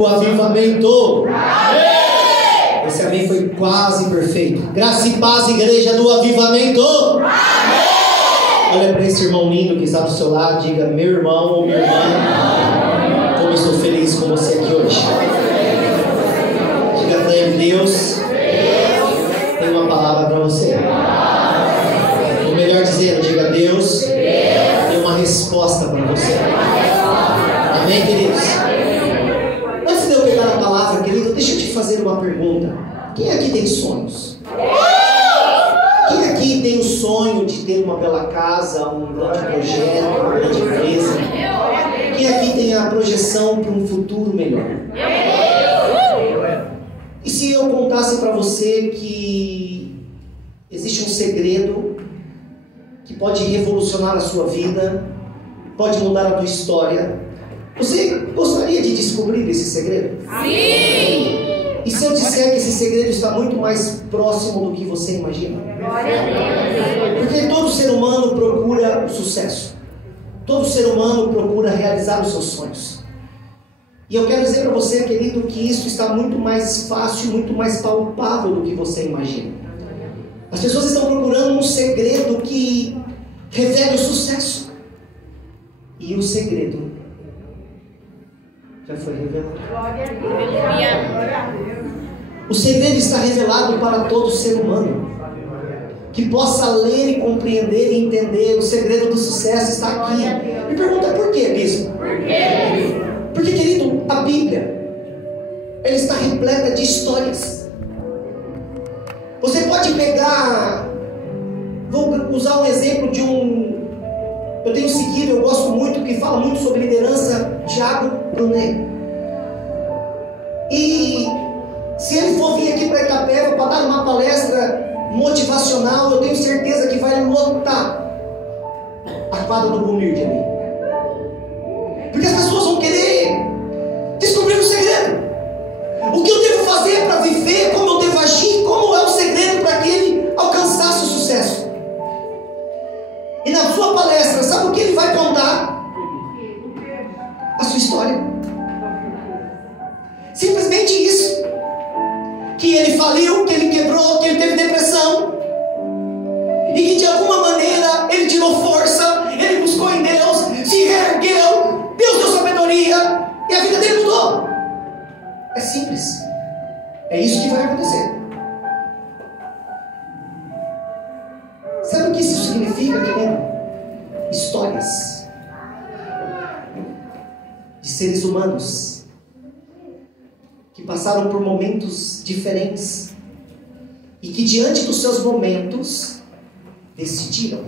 O avivamento. Amém. Esse amém foi quase perfeito. Graça e paz, igreja do avivamento. Amém. Olha para esse irmão lindo que está do seu lado, diga: meu irmão ou minha irmã, como eu estou feliz com você aqui hoje. Diga para ele: Deus tem uma palavra para você. Ou melhor dizendo, diga: Deus tem uma resposta para você. Amém, queridos? Antes de eu pegar a palavra, querido, deixa eu te fazer uma pergunta. Quem aqui tem sonhos? Quem aqui tem o sonho de ter uma bela casa, um grande projeto, uma grande empresa? Quem aqui tem a projeção para um futuro melhor? E se eu contasse para você que existe um segredo que pode revolucionar a sua vida, pode mudar a tua história, você gostaria de descobrir esse segredo? Sim! E se eu disser que esse segredo está muito mais próximo do que você imagina? Porque todo ser humano procura o sucesso. Todo ser humano procura realizar os seus sonhos. E eu quero dizer para você, querido, que isso está muito mais fácil, muito mais palpável do que você imagina. As pessoas estão procurando um segredo que revele o sucesso. E o segredo já foi revelado. O segredo está revelado para todo ser humano que possa ler e compreender e entender. O segredo do sucesso está aqui. Me pergunta por quê, bispo? Por quê? Porque, querido, a Bíblia ela está repleta de histórias. Você pode pegar, vou usar um exemplo de eu tenho seguido, eu gosto muito, que fala muito sobre liderança, Thiago Brunet. E se ele for vir aqui para Itapeva para dar uma palestra motivacional, eu tenho certeza que vai lotar a quadra do Bumir ali. Porque as pessoas vão querer descobrir o segredo. O que eu devo fazer para viver, como eu devo agir, como é o segredo para que ele alcançasse o sucesso. E na sua palestra, sabe o que ele vai contar? A sua história. Simplesmente isso. Que ele faliu, que ele quebrou, que ele teve depressão. E que de alguma maneira ele tirou força, ele buscou em Deus, se reergueu, Deus deu sabedoria e a vida dele mudou. É simples. É isso que vai acontecer. Sabe o que isso significa, querido? Histórias de seres humanos que passaram por momentos diferentes e que diante dos seus momentos decidiram.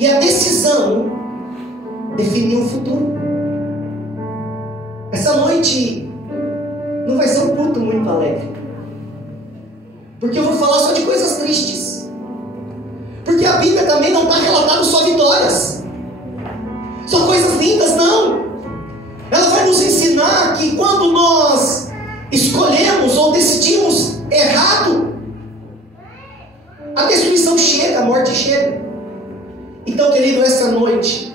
E a decisão definiu o futuro. Essa noite não vai ser um culto muito alegre, porque eu vou falar só de coisas tristes. Porque a Bíblia também não está relatando só vitórias, só coisas lindas, não. Ela vai nos ensinar que quando nós escolhemos ou decidimos errado, a destruição chega, a morte chega. Então, querido, essa noite,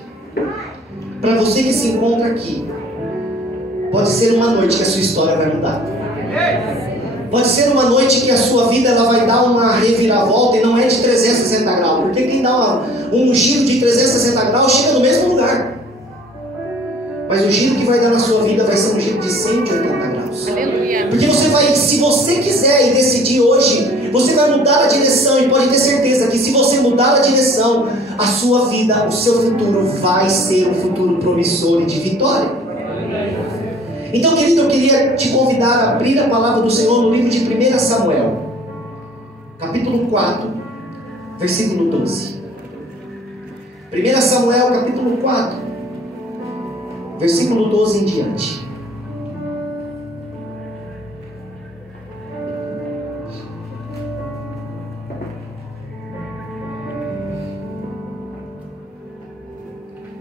para você que se encontra aqui, pode ser uma noite que a sua história vai mudar. Pode ser uma noite que a sua vida ela vai dar uma reviravolta e não é de 360 graus. Porque quem dá um giro de 360 graus chega no mesmo lugar. Mas o giro que vai dar na sua vida vai ser um giro de 180 graus. Aleluia. Porque você vai, se você quiser e decidir hoje, você vai mudar a direção. E pode ter certeza que se você mudar a direção, a sua vida, o seu futuro vai ser um futuro promissor e de vitória. Então, querido, eu queria te convidar a abrir a palavra do Senhor no livro de 1 Samuel, capítulo 4, versículo 12. 1 Samuel, capítulo 4, versículo 12 em diante.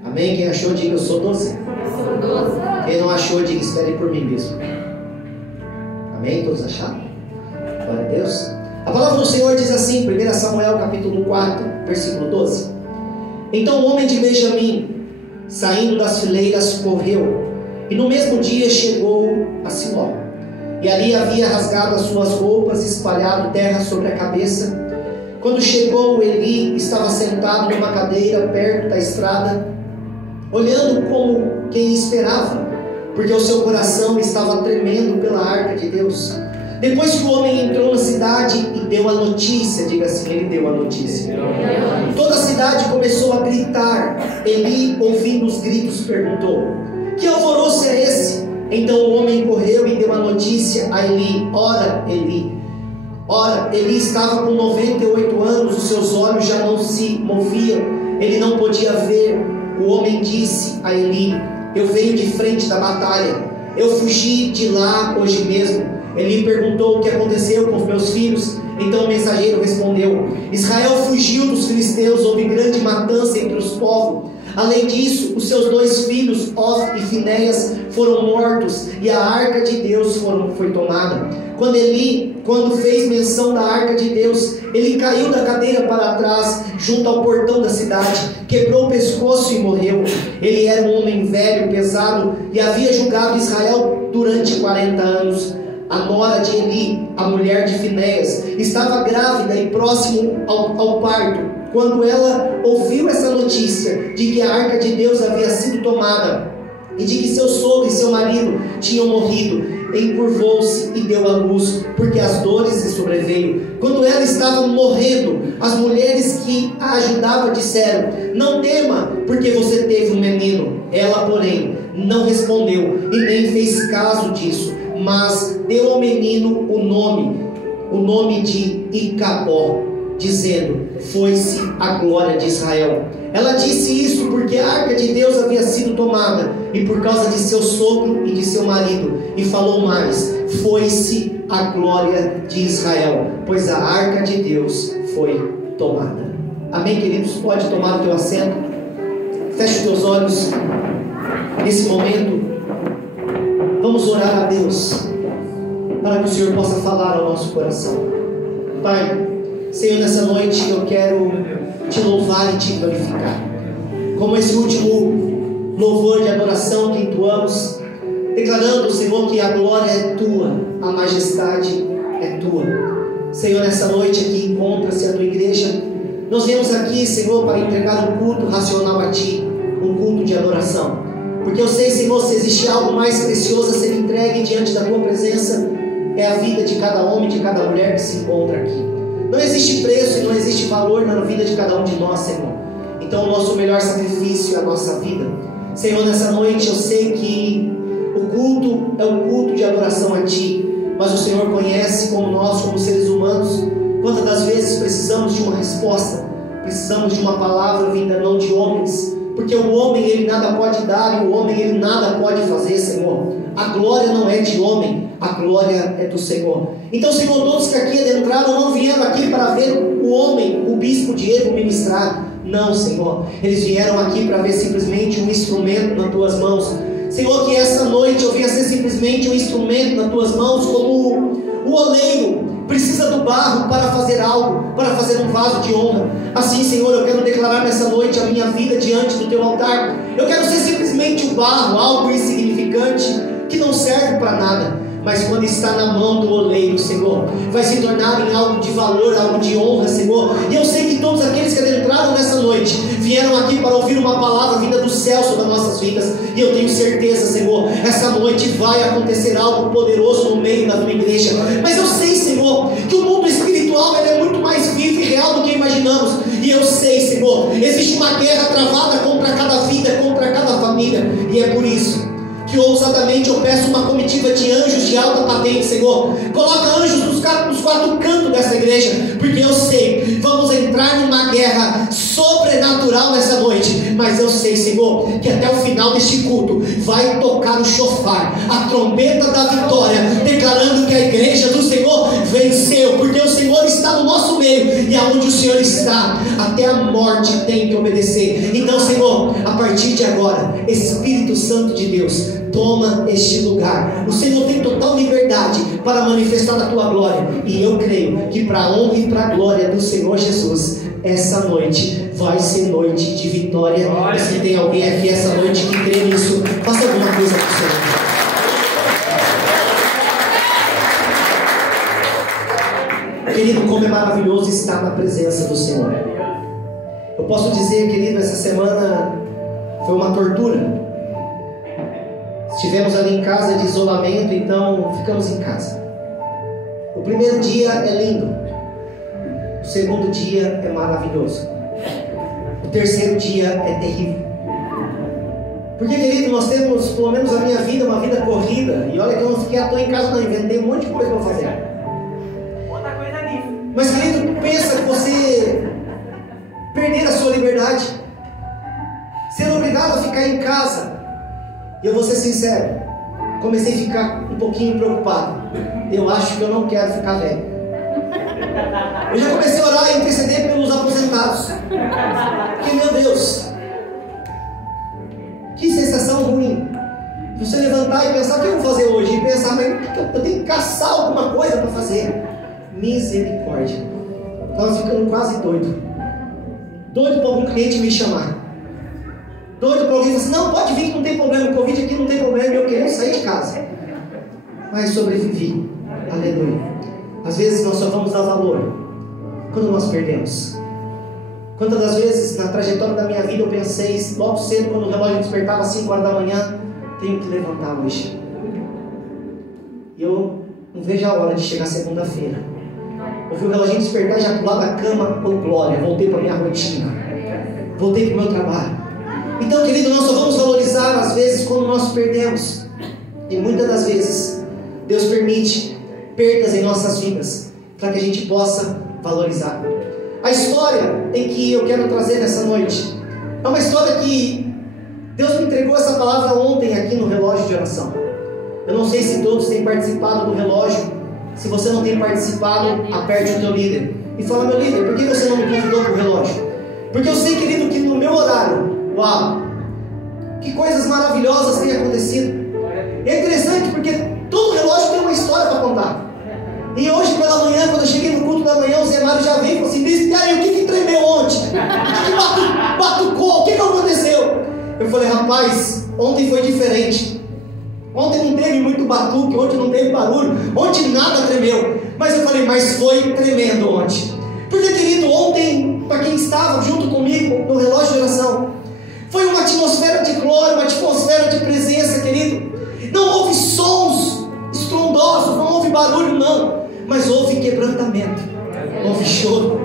Amém? Quem achou, diga: eu sou 12. Eu sou 12. Quem não achou, diga: espere por mim mesmo. Amém? Todos acharam? Glória a Deus. A palavra do Senhor diz assim, 1 Samuel capítulo 4, versículo 12. Então o homem de Benjamim, saindo das fileiras, correu, e no mesmo dia chegou a pó. E ali havia rasgado as suas roupas, espalhado terra sobre a cabeça. Quando chegou, Eli estava sentado numa cadeira perto da estrada, olhando como quem esperava, porque o seu coração estava tremendo pela arca de Deus. Depois que o homem entrou na cidade e deu a notícia, diga assim, ele deu a notícia. Toda a cidade começou a gritar. Eli, ouvindo os gritos, perguntou: que alvoroço é esse? Então o homem correu e deu a notícia a Eli. Ora, Eli estava com 98 anos, os seus olhos já não se moviam, ele não podia ver. O homem disse a Eli: eu venho de frente da batalha, eu fugi de lá hoje mesmo. Eli perguntou: o que aconteceu com os meus filhos? Então o mensageiro respondeu: Israel fugiu dos filisteus, houve grande matança entre os povos. Além disso, os seus 2 filhos, Ofni e Finéias, foram mortos, e a arca de Deus foi tomada. Quando fez menção da arca de Deus, ele caiu da cadeira para trás, junto ao portão da cidade, quebrou o pescoço e morreu. Ele era um homem velho, pesado, e havia julgado Israel durante 40 anos. A nora de Eli, a mulher de Finéias, estava grávida e próximo ao parto. Quando ela ouviu essa notícia de que a arca de Deus havia sido tomada e de que seu sogro e seu marido tinham morrido, encurvou-se e deu à luz, porque as dores lhe sobreveio. Quando ela estava morrendo, as mulheres que a ajudavam disseram: não tema, porque você teve um menino. Ela, porém, não respondeu e nem fez caso disso, mas deu ao menino o nome de Icabó, dizendo: foi-se a glória de Israel. Ela disse isso porque a arca de Deus havia sido tomada, e por causa de seu sogro e de seu marido. E falou mais: foi-se a glória de Israel, pois a arca de Deus foi tomada. Amém, queridos? Pode tomar o teu assento. Feche os teus olhos. Nesse momento, vamos orar a Deus, para que o Senhor possa falar ao nosso coração. Pai, Senhor, nessa noite eu quero te louvar e te glorificar. Como esse último louvor de adoração que entoamos, declarando, Senhor, que a glória é tua, a majestade é tua. Senhor, nessa noite aqui encontra-se a tua igreja. Nós viemos aqui, Senhor, para entregar um culto racional a ti, um culto de adoração. Porque eu sei, Senhor, se existe algo mais precioso a ser entregue diante da tua presença, é a vida de cada homem, de cada mulher que se encontra aqui. Não existe preço e não existe valor na vida de cada um de nós, Senhor. Então o nosso melhor sacrifício é a nossa vida. Senhor, nessa noite eu sei que o culto é um culto de adoração a ti, mas o Senhor conhece como nós, como seres humanos, quantas das vezes precisamos de uma resposta, precisamos de uma palavra vinda não de homens, porque o homem ele nada pode dar e o homem ele nada pode fazer, Senhor. A glória não é de homem, a glória é do Senhor. Então, Senhor, todos que aqui adentraram não vieram aqui para ver o homem, o bispo Diego ministrar. Não, Senhor, eles vieram aqui para ver simplesmente um instrumento nas tuas mãos. Senhor, que essa noite eu venha ser simplesmente um instrumento nas tuas mãos, como o oleiro precisa do barro para fazer algo, para fazer um vaso de honra. Assim, Senhor, eu quero declarar nessa noite a minha vida diante do teu altar. Eu quero ser simplesmente o barro, algo insignificante, que não serve para nada. Mas quando está na mão do oleiro, Senhor, vai se tornar em algo de valor, algo de honra, Senhor. E eu sei que todos aqueles que adentraram nessa noite vieram aqui para ouvir uma palavra vinda do céu sobre as nossas vidas. E eu tenho certeza, Senhor, essa noite vai acontecer algo poderoso no meio da tua igreja. Mas eu sei, Senhor, que o mundo espiritual ele é muito mais vivo e real do que imaginamos. E eu sei, Senhor, existe uma guerra travada contra cada vida, contra cada família. E é por isso que ousadamente eu peço uma comitiva de anjos de alta patente, Senhor. Coloca anjos nos 4 cantos dessa igreja, porque eu sei, vamos entrar numa guerra sobrenatural nessa noite. Mas eu sei, Senhor, que até o final deste culto vai tocar o chofar, a trombeta da vitória, declarando que a igreja do Senhor venceu, porque o Senhor está no nosso meio, e aonde o Senhor está, até a morte tem que obedecer. Então, Senhor, a partir de agora, Espírito Santo de Deus, toma este lugar. O Senhor tem total liberdade para manifestar a tua glória, e eu creio que para a honra e para a glória do Senhor Jesus, essa noite vai ser noite de vitória. E se tem alguém aqui essa noite que crê nisso, faça alguma coisa para o Senhor. Querido, como é maravilhoso estar na presença do Senhor. Eu posso dizer, querido, essa semana foi uma tortura. Estivemos ali em casa de isolamento, então ficamos em casa. O primeiro dia é lindo. O segundo dia é maravilhoso. O terceiro dia é terrível. Porque, querido, nós temos, pelo menos a minha vida, uma vida corrida. E olha que eu não fiquei à toa em casa, não. Inventei um monte de coisa para fazer. Outra coisa nisso. Mas, querido, pensa que você perder a sua liberdade, ser obrigado a ficar em casa. E eu vou ser sincero, comecei a ficar um pouquinho preocupado. Eu acho que eu não quero ficar velho. Eu já comecei a orar e interceder pelos aposentados. Porque, meu Deus, que sensação ruim. Você levantar e pensar, o que eu vou fazer hoje? E pensar, mas eu tenho que caçar alguma coisa para fazer. Misericórdia. Estava ficando quase doido. Doido para algum cliente me chamar. Doido para alguém falar assim, não, pode vir que não tem problema, o Covid aqui não tem problema, eu quero sair de casa. Mas sobrevivi. Aleluia. Às vezes nós só vamos dar valor quando nós perdemos. Quantas das vezes na trajetória da minha vida eu pensei, logo cedo, quando o relógio despertava às 5 horas da manhã, tenho que levantar hoje. E eu não vejo a hora de chegar segunda-feira. Eu vi o relógio despertar e já pular da cama, oh glória, voltei para a minha rotina, voltei para o meu trabalho. Então, querido, nós só vamos valorizar às vezes quando nós perdemos. E muitas das vezes Deus permite perdas em nossas vidas para que a gente possa valorizar. A história em que eu quero trazer nessa noite é uma história que Deus me entregou essa palavra ontem aqui no relógio de oração. Eu não sei se todos têm participado do relógio. Se você não tem participado, aperte o teu líder e fala, meu líder, por que você não me convidou para o relógio? Porque eu sei, querido, que no meu horário, uau, que coisas maravilhosas têm acontecido. É interessante porque todo relógio tem uma história para contar. E hoje pela manhã, quando eu cheguei no culto da manhã, o Zé Mário já veio e falou assim, e aí, o que tremeu ontem? O que batucou? O que aconteceu? Eu falei, rapaz, ontem foi diferente. Ontem não teve muito batuque, ontem não teve barulho, ontem nada tremeu. Mas eu falei, mas foi tremendo ontem. Porque, querido, ontem, para quem estava junto comigo no relógio de oração, foi uma atmosfera de glória, uma atmosfera de presença, querido. Não houve sons estrondosos, não houve barulho, não. Mas houve quebrantamento, houve choro.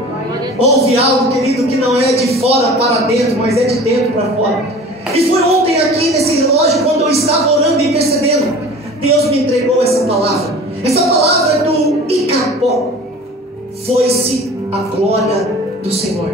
Houve algo, querido, que não é de fora para dentro, mas é de dentro para fora. E foi ontem aqui nesse relógio, quando eu estava orando e percebendo, Deus me entregou essa palavra. Essa palavra é do Icapó. Foi-se a glória do Senhor.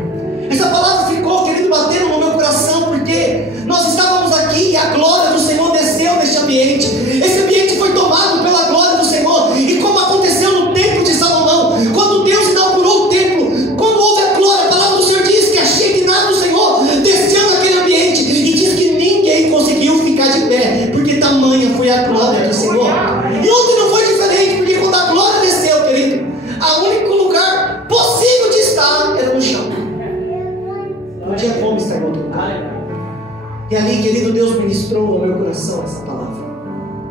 Essa palavra ficou, querido, batendo no meu coração, porque nós estávamos aqui e a glória do Senhor desceu neste ambiente. Esse ambiente foi tomado pela glória do Senhor. E como aconteceu no templo de Salomão, quando Deus inaugurou o templo, quando houve a glória, a palavra do Senhor diz que a Shekinah do Senhor desceu naquele ambiente e diz que ninguém conseguiu ficar de pé, porque tamanha foi a glória do Senhor. E ontem não foi diferente, porque quando a glória desceu, querido, o único lugar possível de estar era no chão. Não tinha como estar em outro lugar. E ali, querido, Deus ministrou ao meu coração essa palavra.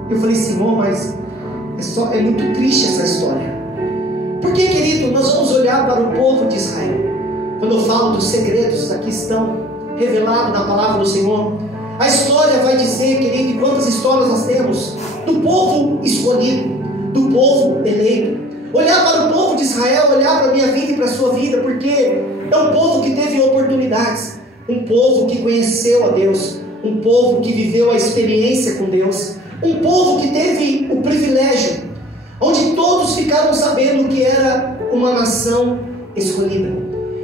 Eu falei, Senhor, mas é muito triste essa história. Porque, querido, nós vamos olhar para o povo de Israel. Quando eu falo dos segredos aqui estão revelados na palavra do Senhor, a história vai dizer, querido, e quantas histórias nós temos do povo escolhido, do povo eleito. Olhar para o povo de Israel, olhar para a minha vida e para a sua vida, porque é um povo que teve oportunidades, um povo que conheceu a Deus, um povo que viveu a experiência com Deus, um povo que teve o privilégio, onde todos ficaram sabendo que era uma nação escolhida.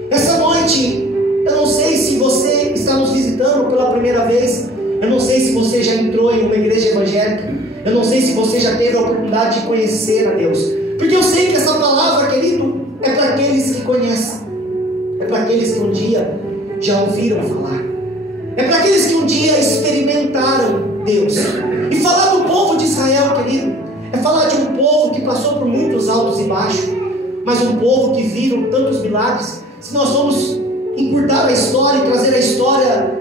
Essa noite, eu não sei se você está nos visitando pela primeira vez, eu não sei se você já entrou em uma igreja evangélica, eu não sei se você já teve a oportunidade de conhecer a Deus, porque eu sei que essa palavra, querido, é para aqueles que conhecem, é para aqueles que um dia já ouviram falar, é para aqueles que um dia experimentaram Deus. E falar do povo de Israel, querido, é falar de um povo que passou por muitos altos e baixos, mas um povo que viram tantos milagres. Se nós formos encurtar a história e trazer a história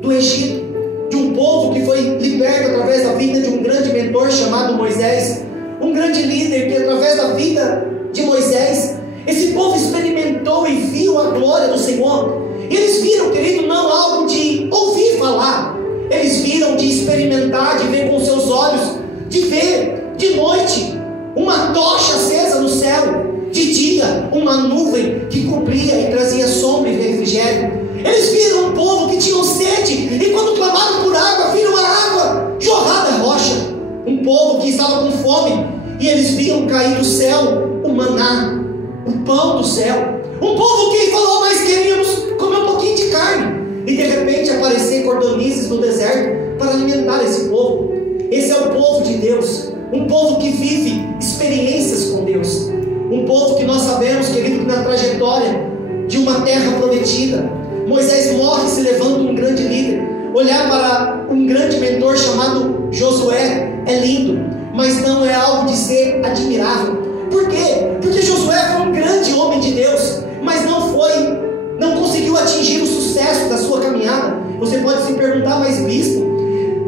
do Egito, de um povo que foi liberto através da vida de um grande mentor chamado Moisés, um grande líder que através da vida de Moisés, esse povo experimentou e viu a glória do Senhor. Eles viram, querido, não algo de ouvir falar, eles viram de experimentar, de ver com seus olhos, de ver de noite uma tocha acesa no céu, de dia uma nuvem que cobria e trazia sombra e refrigério. Eles viram um povo que tinha sede, e quando clamaram por água, viram a água jorrar da rocha. Um povo que estava com fome, e eles viam cair do céu o maná, o pão do céu. Um povo que falou: nós queríamos comer um pouquinho de carne, e de repente aparecer cordonizes no deserto para alimentar esse povo. Esse é o povo de Deus, um povo que vive experiências com Deus, um povo que nós sabemos, querido, que na trajetória de uma terra prometida, Moisés morre, se levanta um grande líder. Olhar para um grande mentor chamado Josué é lindo, mas não é algo de ser admirável. Por quê? Porque Josué foi um grande homem de Deus, mas não conseguiu atingir o sucesso da sua caminhada. Você pode se perguntar: mas bispo,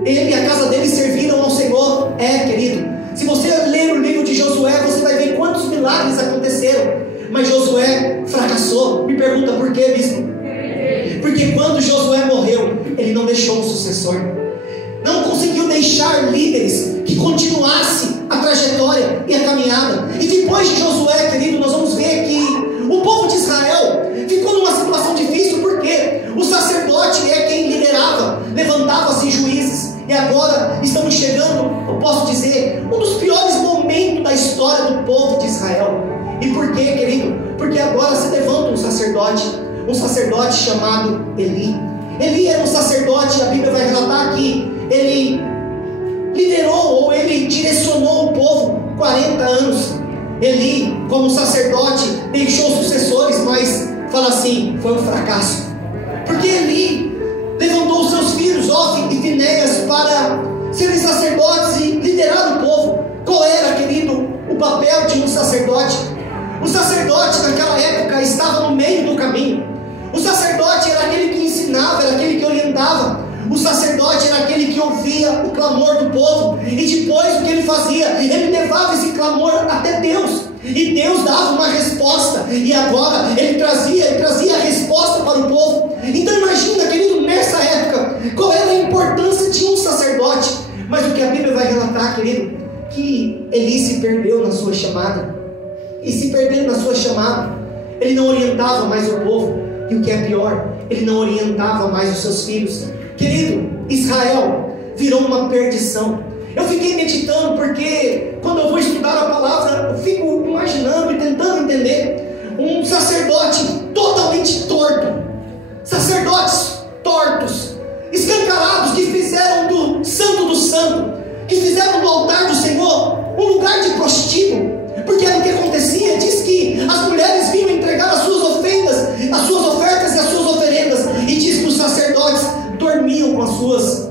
ele e a casa dele serviram ao Senhor? É, querido, se você ler o livro de Josué, você vai ver quantos milagres aconteceram, mas Josué fracassou. Me pergunta: por quê, bispo? Porque quando Josué morreu, ele não deixou um sucessor, não conseguiu deixar líderes que continuassem a trajetória e a caminhada. E depois de Josué, querido, nós vamos ver que o povo de Israel ficou numa situação difícil, porque o sacerdote é quem liderava, levantava-se juízes. E agora estamos chegando, eu posso dizer, um dos piores momentos da história do povo de Israel. E por quê, querido? Porque agora se levanta um sacerdote chamado Eli. Eli era um sacerdote, a Bíblia vai relatar que ele liderou, ou ele direcionou o povo 40 anos. Eli, como sacerdote, deixou sucessores, mas fala assim, foi um fracasso. Porque Eli levantou os seus filhos, Ofni e Finéias, para serem sacerdotes e liderar o povo. Qual era, querido, o papel de um sacerdote? O sacerdote naquela época estava no meio do caminho. O sacerdote era aquele que ensinava, era aquele que orientava. O sacerdote era aquele que ouvia o clamor do povo, e depois o que ele fazia? Ele levava esse clamor até Deus, e Deus dava uma resposta, e agora ele trazia a resposta para o povo. Então imagina, querido, nessa época, qual era a importância de um sacerdote. Mas o que a Bíblia vai relatar, querido, que Eli se perdeu na sua chamada, e se perdendo na sua chamada, ele não orientava mais o povo, e o que é pior, ele não orientava mais os seus filhos. Querido, Israel virou uma perdição. Eu fiquei meditando, porque quando eu vou estudar a palavra, eu fico imaginando e tentando entender um sacerdote totalmente torto, sacerdotes tortos, escancarados, que fizeram do santo, que fizeram do altar do Senhor um lugar de prostíbulo. Porque era o que acontecia. Diz que as mulheres vinham entregar as suas ofertas e as suas oferendas, e diz que os sacerdotes dormiam com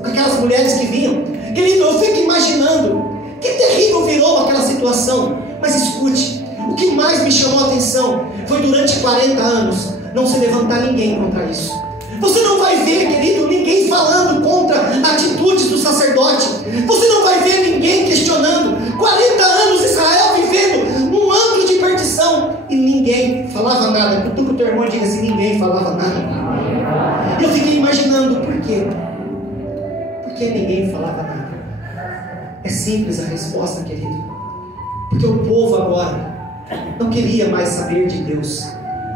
aquelas mulheres que vinham. Querido, eu fico imaginando que terrível virou aquela situação. Mas escute, o que mais me chamou a atenção foi durante 40 anos não se levantar ninguém contra isso. Você não vai ver, querido, ninguém falando contra atitudes do sacerdote. Você não vai ver ninguém questionando. 40 anos Israel vivendo um ano de perdição, e ninguém falava nada. Cutuca o teu irmão e diga assim: ninguém falava nada. Eu fiquei imaginando por quê. Por que ninguém falava nada? É simples a resposta, querido. Porque o povo agora não queria mais saber de Deus.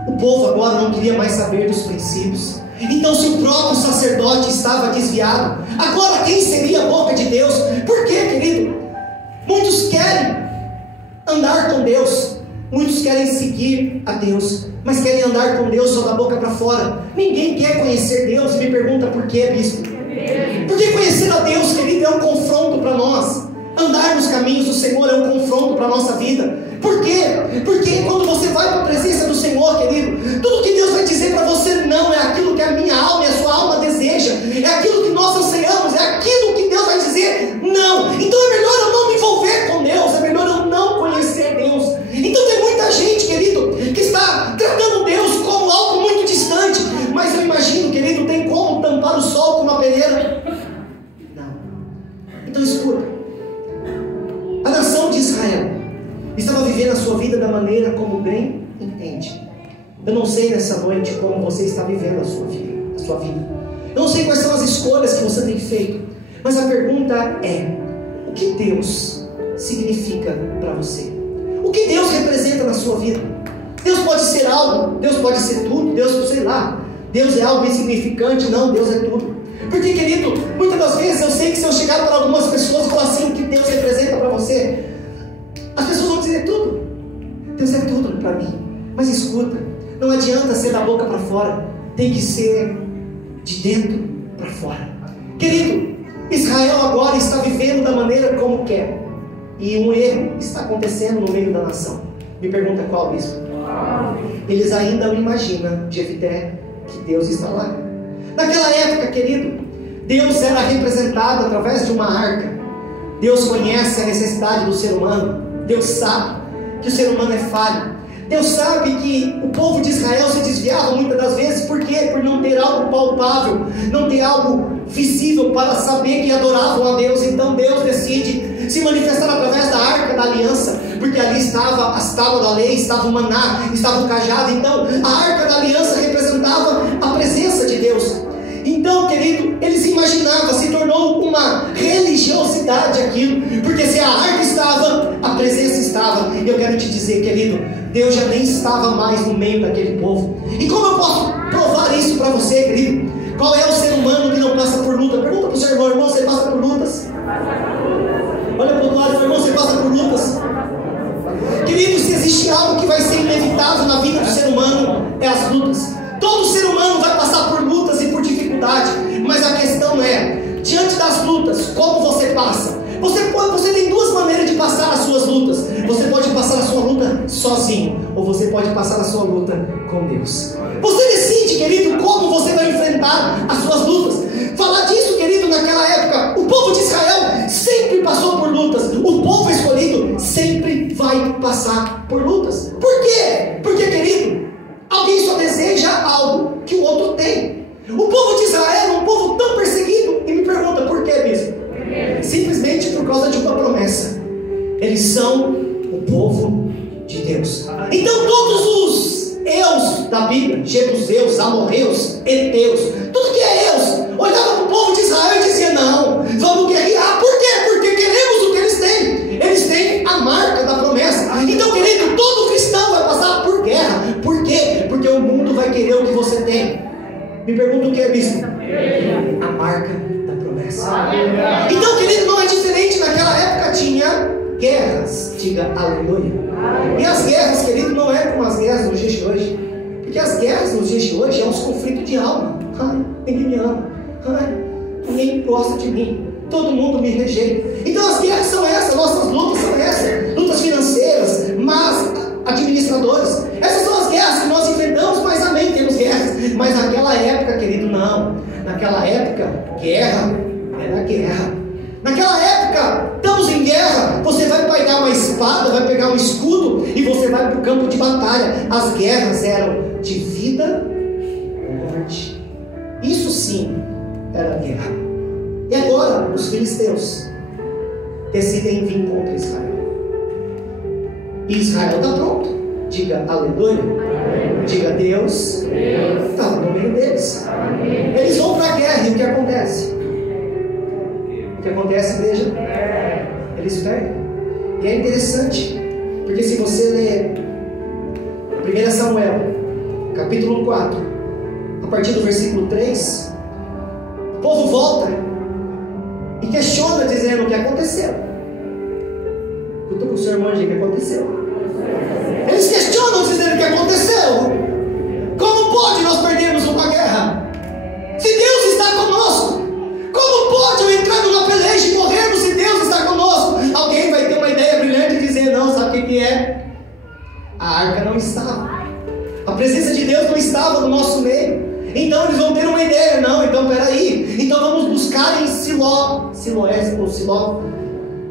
O povo agora não queria mais saber dos princípios. Então, se o próprio sacerdote estava desviado, agora quem seria a boca de Deus? Por quê, querido? Muitos querem andar com Deus, muitos querem seguir a Deus, mas querem andar com Deus só da boca para fora. Ninguém quer conhecer Deus. E me pergunta: por quê, bispo? Porque conhecer a Deus, querido, é um confronto para nós. Andar nos caminhos do Senhor é um confronto para a nossa vida. Por quê? Porque quando você vai para a presença do Senhor, querido, tudo que Deus vai dizer para você não é aquilo que a minha alma e a sua alma deseja, é aquilo que nós anseiamos, é aquilo que Deus vai dizer não. Então é melhor eu não me envolver com Deus, é melhor eu não conhecer Deus. Então tem muita gente, querido, que está tratando Deus como algo muito distante. Mas eu imagino, querido, tem como tampar o sol com uma peneira? Não. Então escuta, a nação de Israel estava vivendo a sua vida da maneira como bem entende. Eu não sei nessa noite como você está vivendo a sua vida. Eu não sei quais são as escolhas que você tem feito, mas a pergunta é: o que Deus significa para você? O que Deus representa na sua vida? Deus pode ser algo, Deus pode ser tudo, Deus, sei lá, Deus é algo insignificante. Não, Deus é tudo. Porque, querido, muitas das vezes eu sei que se eu chegar para algumas pessoas e falar assim, o que Deus representa para você, as pessoas vão dizer tudo. Deus é tudo para mim. Mas escuta, não adianta ser da boca para fora, tem que ser de dentro para fora. Querido, Israel agora está vivendo da maneira como quer, e um erro está acontecendo no meio da nação. Me pergunta qual, bispo? Eles ainda não imaginam, Jefté, que Deus está lá. Naquela época, querido, Deus era representado através de uma arca. Deus conhece a necessidade do ser humano. Deus sabe que o ser humano é falho. Deus sabe que o povo de Israel se desviava muitas das vezes. Por quê? Por não ter algo palpável, não ter algo visível para saber que adoravam a Deus. Então Deus decide se manifestar através da arca da aliança, porque ali estava as tábuas da lei, estava o maná, estava o cajado. Então a arca da aliança representava a presença de Deus. Então, querido, eles imaginavam, se tornou uma religiosidade aquilo, porque se a arca estava, a presença estava. E eu quero te dizer, querido, Deus já nem estava mais no meio daquele povo. E como eu posso provar isso para você, querido? Qual é o ser humano que não passa por luta? Pergunta para o seu irmão: irmão, você passa por lutas? Olha para o outro lado, irmão, você passa por lutas? Querido, se existe algo que vai ser inevitável na vida do ser humano, é as lutas. Todo ser humano vai passar por lutas e por dificuldade, mas a questão é, diante das lutas, como você passa? Você tem duas maneiras de passar as suas lutas. Você pode passar a sua luta sozinho, ou você pode passar a sua luta com Deus. Você decide, querido, como você vai enfrentar as suas lutas. Falar disso, querido, naquela época, o povo de Israel sempre passou por lutas. O povo escolhido sempre vai passar por lutas. Por quê? Porque, querido, alguém só deseja algo que o outro tem. O povo de Israel é um povo tão perseguido. E me pergunta, por quê, bispo? Simplesmente por causa de uma promessa. Eles são o povo de Deus. Então todos os eus da Bíblia, jebuseus, amorreus, heteus, tudo que é eus, olhava para o povo de Israel e dizia: não, vamos guerrear. Por quê? Porque queremos o que eles têm. Eles têm a marca da promessa. Então, querido, todo cristão vai passar por guerra. Por quê? Porque o mundo vai querer o que você tem. Me pergunta o que é, bispo? A marca da promessa. Então, querido, não é diferente. Naquela época tinha guerras. Diga aleluia. E as guerras, querido, não é como as guerras nos dias de hoje. Porque as guerras nos dias de hoje é uns conflitos de alma. Ai, ninguém me ama. Ai, ninguém gosta de mim. Todo mundo me rejeita. Então as guerras são essas, nossas lutas são essas. Lutas financeiras, mas administradores. Essas são as guerras que nós enfrentamos, mas amém, temos guerras. Mas naquela época, querido, não. Naquela época, guerra era guerra. Naquela época, estamos em guerra. Você vai pegar uma espada, vai pegar um escudo e você vai para o campo de batalha. As guerras eram de vida ou morte. Isso sim era guerra. E agora, os filisteus decidem vir contra Israel. E Israel está pronto. Diga aleluia. Diga Deus está no meio deles. Eles vão para a guerra e o que acontece? O que acontece, igreja? Eles perdem. E é interessante, porque se você ler 1 Samuel, capítulo 4, a partir do versículo 3, o povo volta e questiona, dizendo o que aconteceu. Eu estou com o seu irmão, gente, o que aconteceu? Eles questionam, dizendo o que aconteceu. Como pode nós perdermos uma guerra? Se Deus está conosco, como pode eu entrar numa peleja e morrermos se Deus está conosco? Alguém vai ter uma ideia brilhante e dizer: não, sabe o que é? A arca não estava. A presença de Deus não estava no nosso meio. Então eles vão ter uma ideia: não, então peraí, então vamos buscar em Siló.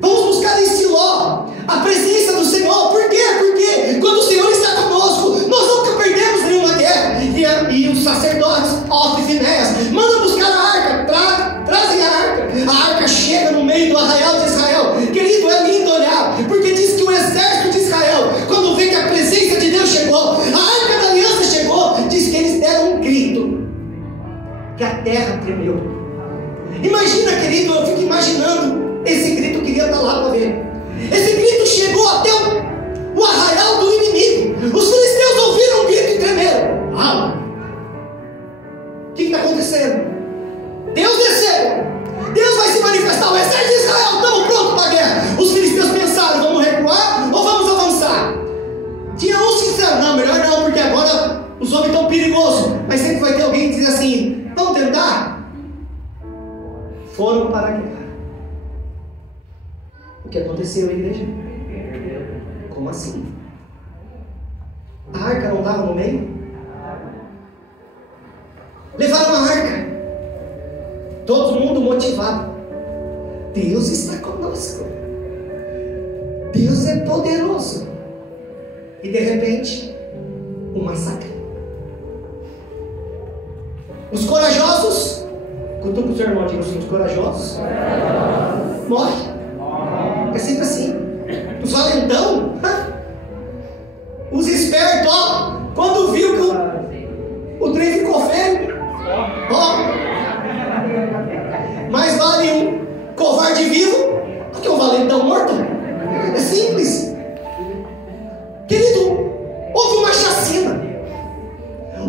Vamos buscar em Siló a presença do Senhor. Por quê? Porque quando o Senhor está conosco, nós nunca perdemos nenhuma guerra. E os sacerdotes, Ofni e Finéias, mandam buscar a arca, trazem a arca. A arca chega no meio do arraial de Israel. Querido, é lindo olhar, porque diz que o exército de Israel aconteceu, igreja? Como assim? A arca não estava no meio? Levaram a arca. Todo mundo motivado. Deus está conosco. Deus é poderoso. E de repente, um massacre. Os corajosos, cutuca o seu irmão, diga assim, os corajosos morrem. É sempre assim. Os valentão, os espertos, ó, quando viu que o trem ficou feio, ó, mais vale um covarde vivo do que um valentão morto. É simples. Querido, houve uma chacina.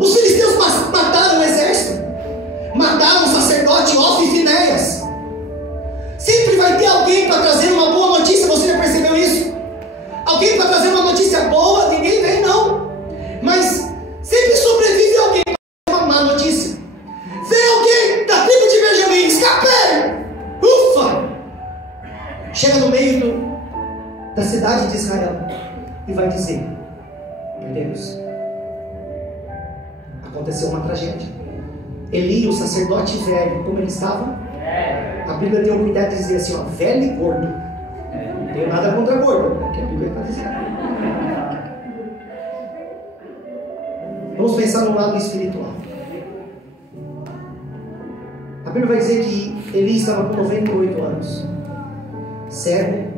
Os filisteus mataram o exército, mataram o sacerdote Ofni e Finéias. Sempre vai ter alguém para trazer uma boa notícia. Você já percebeu isso? Alguém para trazer uma notícia boa, ninguém vem não. Mas sempre sobrevive alguém para uma má notícia. Vem alguém da tribo de Benjamim, escapei! Ufa! Chega no meio da cidade de Israel e vai dizer: meu Deus, aconteceu uma tragédia. Eli, o sacerdote velho, como ele estava? A Bíblia deu cuidado de dizer assim, ó, velho e gordo. Não tenho nada contra gordo, é o que a Bíblia está dizendo. Vamos pensar no lado espiritual. A Bíblia vai dizer que Eli estava com 98 anos, cego,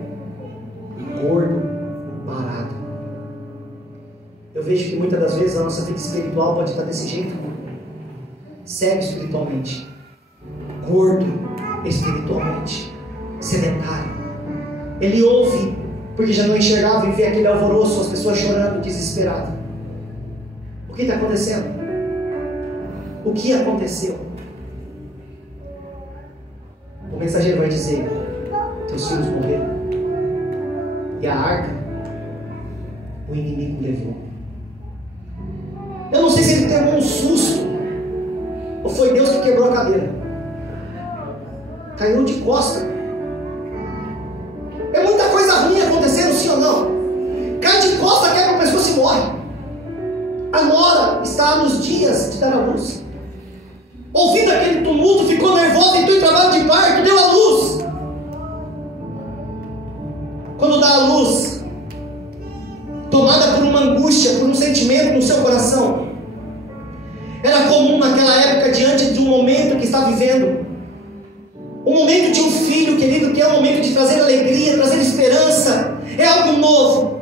gordo, parado. Eu vejo que muitas das vezes a nossa vida espiritual pode estar desse jeito, cego espiritualmente, gordo espiritualmente, sedentário. Ele ouve, porque já não enxergava, e vê aquele alvoroço, as pessoas chorando, desesperadas. O que está acontecendo? O que aconteceu? O mensageiro vai dizer: teus filhos morreram, e a arca o inimigo levou. Eu não sei se ele teve um susto, ou foi Deus que quebrou a cadeira. Caiu de costa. É muita coisa ruim acontecendo, sim ou não? Cai de costa, quebra o pescoço e morre. A nora está nos dias de dar a luz. Ouvindo aquele tumulto, ficou nervosa, entrou em trabalho de parto, deu a luz. Quando dá a luz, tomada por uma angústia, por um sentimento no seu coração, era comum naquela época, diante de um momento que está vivendo, o momento de um filho, querido, que é o momento de trazer alegria, trazer esperança, é algo novo.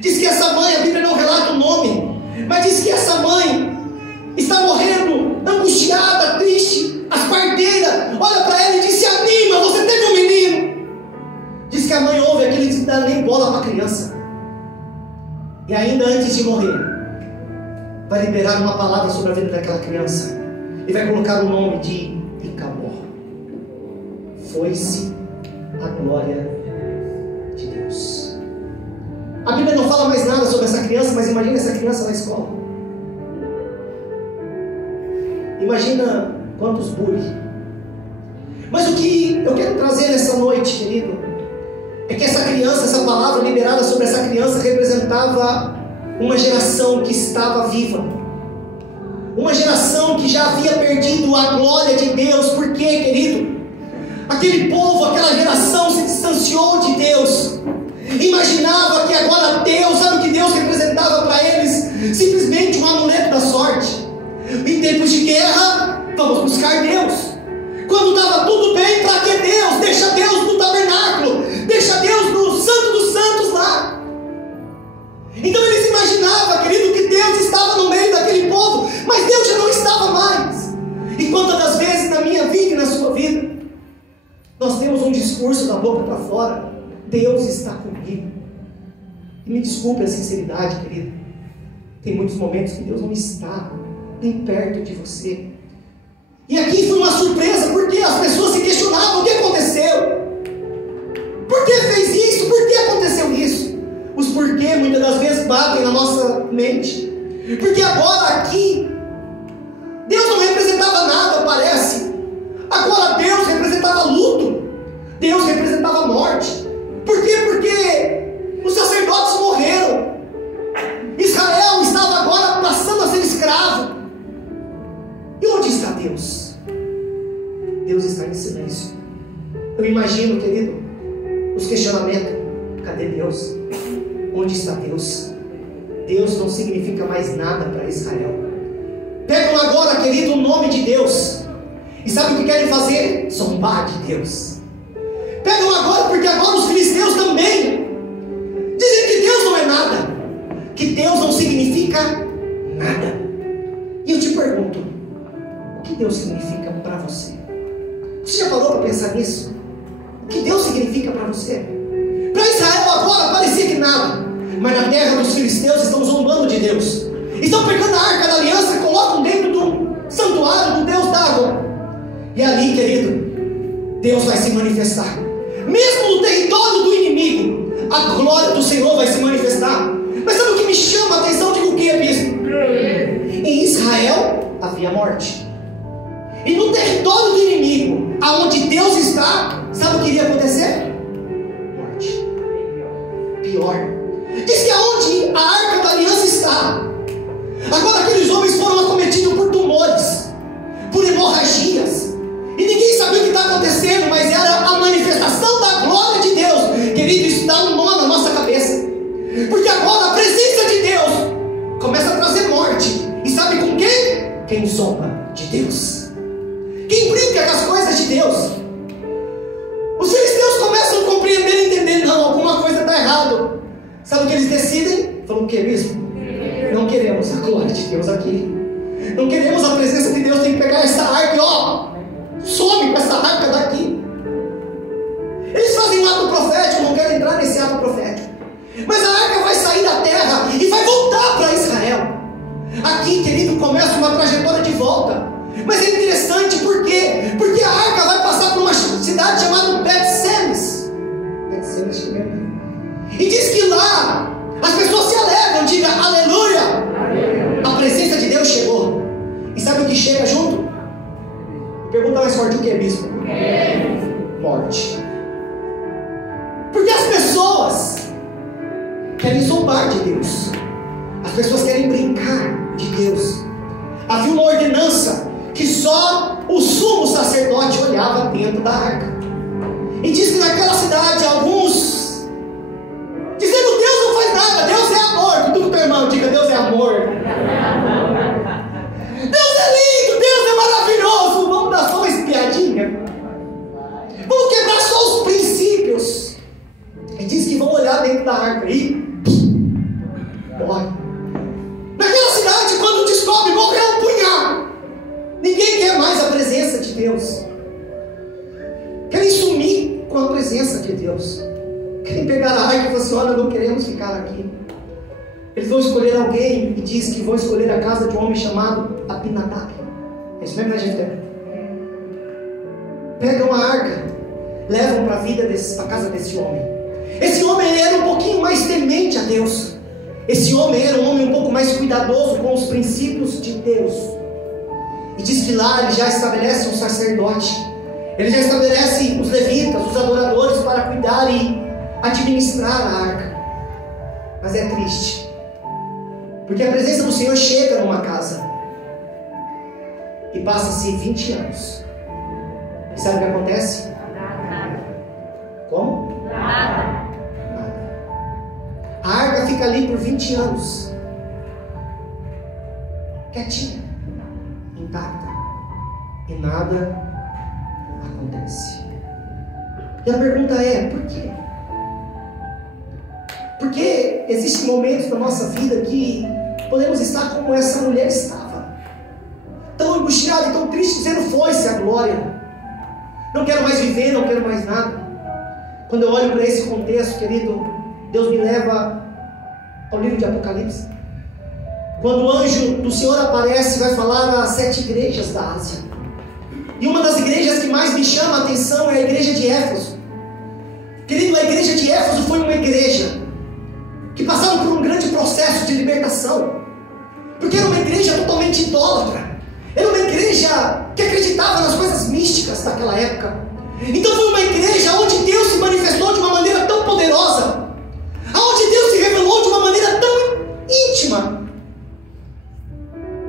Diz que essa mãe, a Bíblia não relata o nome, mas diz que essa mãe está morrendo, angustiada, triste, as parteiras, olha para ela e diz: se anima, você teve um menino. Diz que a mãe ouve aquilo e diz: não dá nem bola para a criança. E ainda antes de morrer, vai liberar uma palavra sobre a vida daquela criança, e vai colocar o nome de Icabor. Foi-se a glória de Deus. A Bíblia não fala mais nada sobre essa criança, mas imagina essa criança na escola. Imagina quantos bullying. Mas o que eu quero trazer nessa noite, querido, é que essa criança, essa palavra liberada sobre essa criança representava uma geração que estava viva, uma geração que já havia perdido a glória de Deus. Por quê, querido? Aquele povo, aquela geração se distanciou de Deus, imaginava que agora Deus, sabe o que Deus representava para eles? Simplesmente um amuleto da sorte. Em tempos de guerra, vamos buscar Deus. Quando estava tudo bem, para que Deus? Deixa Deus no tabernáculo, deixa Deus no Santo dos Santos lá. Então eles imaginavam, querido, que Deus estava no meio daquele povo, mas Deus já não estava mais. E quantas das vezes na minha vida e na sua vida, nós temos um discurso da boca para fora: Deus está comigo. E me desculpe a sinceridade, querido, tem muitos momentos que Deus não está nem perto de você. E aqui foi uma surpresa, porque as pessoas se questionavam: o que aconteceu? Por que fez isso? Por que aconteceu isso? Os porquê muitas das vezes batem na nossa mente. Porque agora aqui Deus não representava nada, parece. Agora Deus representava luto, Deus representava morte, Por quê? Porque os sacerdotes morreram. Israel estava agora passando a ser escravo. E onde está Deus? Deus está em silêncio. Eu imagino, querido, os questionamentos. Cadê Deus? Onde está Deus? Deus não significa mais nada para Israel. Pegam agora, querido, o nome de Deus. E sabe o que querem fazer? Zombar de Deus. Pegam agora, porque agora os filisteus também dizem que Deus não é nada, que Deus não significa nada. E eu te pergunto, o que Deus significa para você? Você já parou para pensar nisso? O que Deus significa para você? Para Israel agora parecia que nada, mas na terra dos filisteus estão zombando de Deus. Estão pegando a arca da aliança e colocam dentro do santuário do Deus d'água. E ali, querido, Deus vai se manifestar. Mesmo no território do inimigo, a glória do Senhor vai se manifestar. Mas sabe o que me chama a atenção? Digo o que, bispo? Em Israel havia morte. E no território do inimigo, aonde Deus está, sabe o que iria acontecer? Morte. Pior. Diz que aonde a arca da aliança está, agora aqueles homens foram acometidos por tumores, por hemorragias. E ninguém sabia o que está acontecendo, mas era a manifestação da glória de Deus. Querido, isso dá um nó na nossa cabeça. Porque agora a presença de Deus começa a trazer morte. E sabe com quem? Quem zomba de Deus. Quem brinca com as coisas de Deus. Os filisteus começam a compreender e entender, não, alguma coisa está errada. Sabe o que eles decidem? Falam o que mesmo? Não queremos a glória de Deus aqui. Não queremos a presença de Deus. Tem que pegar essa arca e some com essa arca daqui. Eles fazem um ato profético. Não quero entrar nesse ato profético. Mas a arca vai sair da terra e vai voltar para Israel. Aqui, querido, começa uma trajetória de volta. Mas é interessante, por quê? Porque a arca vai passar por uma cidade chamada Bet-Semes. Bet-Semes, e diz que lá as pessoas se alegram, diga aleluia. A presença de Deus chegou. E sabe o que chega junto? Pergunta mais forte, o que é, bispo? Morte. Porque as pessoas querem zombar de Deus. As pessoas querem brincar de Deus. Havia uma ordenança que só o sumo sacerdote olhava dentro da arca. E diz que naquela cidade alguns dizendo, Deus não faz nada, Deus é amor. Tudo teu irmão, diga, Deus é amor. Deus é lindo, Deus é maravilhoso. Vamos dar só uma espiadinha. Vamos quebrar só os princípios. E diz que vão olhar dentro da arca e morre. Naquela cidade, quando descobre, morreu um punhado. Ninguém quer mais a presença de Deus. Querem sumir com a presença de Deus. Querem pegar a arca e falar assim, olha, não queremos ficar aqui. Eles vão escolher alguém e diz que vão escolher a casa de um homem chamado Abinadab. É isso mesmo, né, gente? Pegam a arca, levam para a casa desse homem. Esse homem, ele era um pouquinho mais temente a Deus. Esse homem era um homem um pouco mais cuidadoso com os princípios de Deus. E diz que lá ele já estabelece um sacerdote. Ele já estabelece os levitas, os adoradores para cuidar e administrar a arca. Mas é triste, porque a presença do Senhor chega numa casa e passa-se 20 anos. E sabe o que acontece? Nada. Como? Nada. A arca fica ali por 20 anos, quietinha, intacta, e nada acontece. E a pergunta é, por quê? Porque existem momentos na nossa vida que podemos estar como essa mulher estava, tão angustiada e tão triste, dizendo, foi-se a glória, não quero mais viver, não quero mais nada. Quando eu olho para esse contexto, querido, Deus me leva ao livro de Apocalipse, quando o anjo do Senhor aparece e vai falar às 7 igrejas da Ásia. E uma das igrejas que mais me chama a atenção é a igreja de Éfeso. Querido, a igreja de Éfeso foi uma igreja que passaram por um grande processo de libertação, porque era uma igreja totalmente idólatra, era uma igreja que acreditava nas coisas místicas daquela época, Então foi uma igreja onde Deus se manifestou de uma maneira tão poderosa, onde Deus se revelou de uma maneira tão íntima.